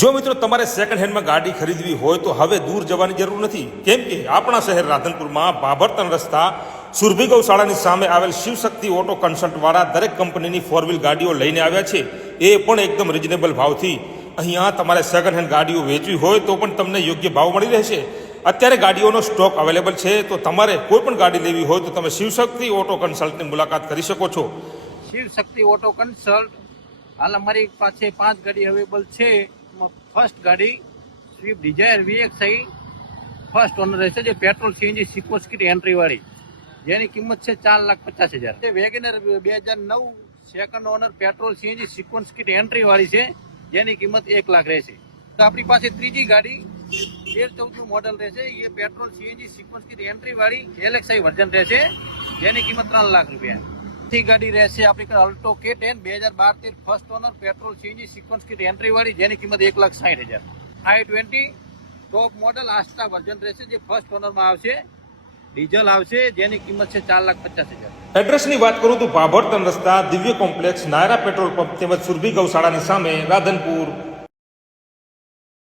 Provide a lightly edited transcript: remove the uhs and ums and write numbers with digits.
જો મિત્રો તમારે સેકન્ડ હેન્ડમાં ગાડી ખરીદવી હોય તો હવે દૂર જવાની જરૂર નથી, કેમ કે આપણા શહેર રાધનપુરમાં બાબરતન રસ્તા સુરભી ગૌશાળાની સામે આવેલ શિવશક્તિ ઓટો કન્સલ્ટવાળા દરેક કંપનીની 4 વ્હીલ ગાડીઓ લઈને આવ્યા છે, એ પણ એકદમ રિઝનેબલ ભાવથી. અહીંયા તમારે સેકન્ડ હેન્ડ ગાડીઓ વેચવી હોય તો પણ તમને યોગ્ય ભાવ મળી રહેશે. અત્યારે ગાડીઓનો સ્ટોક અવેલેબલ છે, તો તમારે કોઈ પણ ગાડી લેવી હોય તો તમે શિવશક્તિ ઓટો કન્સલ્ટની મુલાકાત કરી શકો છો. શિવશક્તિ ઓટો કન્સલ્ટ હાલ અમારી પાસે 5 ગાડી અવેલેબલ છે. ફર્સ્ટ ગાડી Swift Dzire VXI first owner રહેશે, જે petrol CNG sequence kit entry વાળી, જેની કિંમત છે 4,50,000. WagonR 2009 second owner petrol CNG sequence kit entry વાળી છે, જેની કિંમત 1 લાખ રહેશે. તો આપણી પાસે ત્રીજી ગાડી 13-14 મોડલ રહેશે, એ petrol CNG sequence kit entry વાળી LXI વર્ઝન રહેશે, જેની કિંમત 3 લાખ રૂપિયા. ચોથી ગાડી રહેશે આપણી પાસે Alto K10 2012 first honour petrol CNG sequence kit entry વાળી, જેની કિંમત 1,60,000. i20 ટોપ મોડલ આસ્ટ્રા વર્ઝન રહેશે, જે ફર્સ્ટ ઓનરમાં આવશે, ડીઝલ આવશે, જેની કિંમત છે 4,50,000. એડ્રેસની વાત કરું તો બાબરતન રસ્તા દિવ્ય કોમ્પ્લેક્સ નાયરા પેટ્રોલ પંપ તેમજ સુરભી ગૌશાળાની સામે રાધનપુર.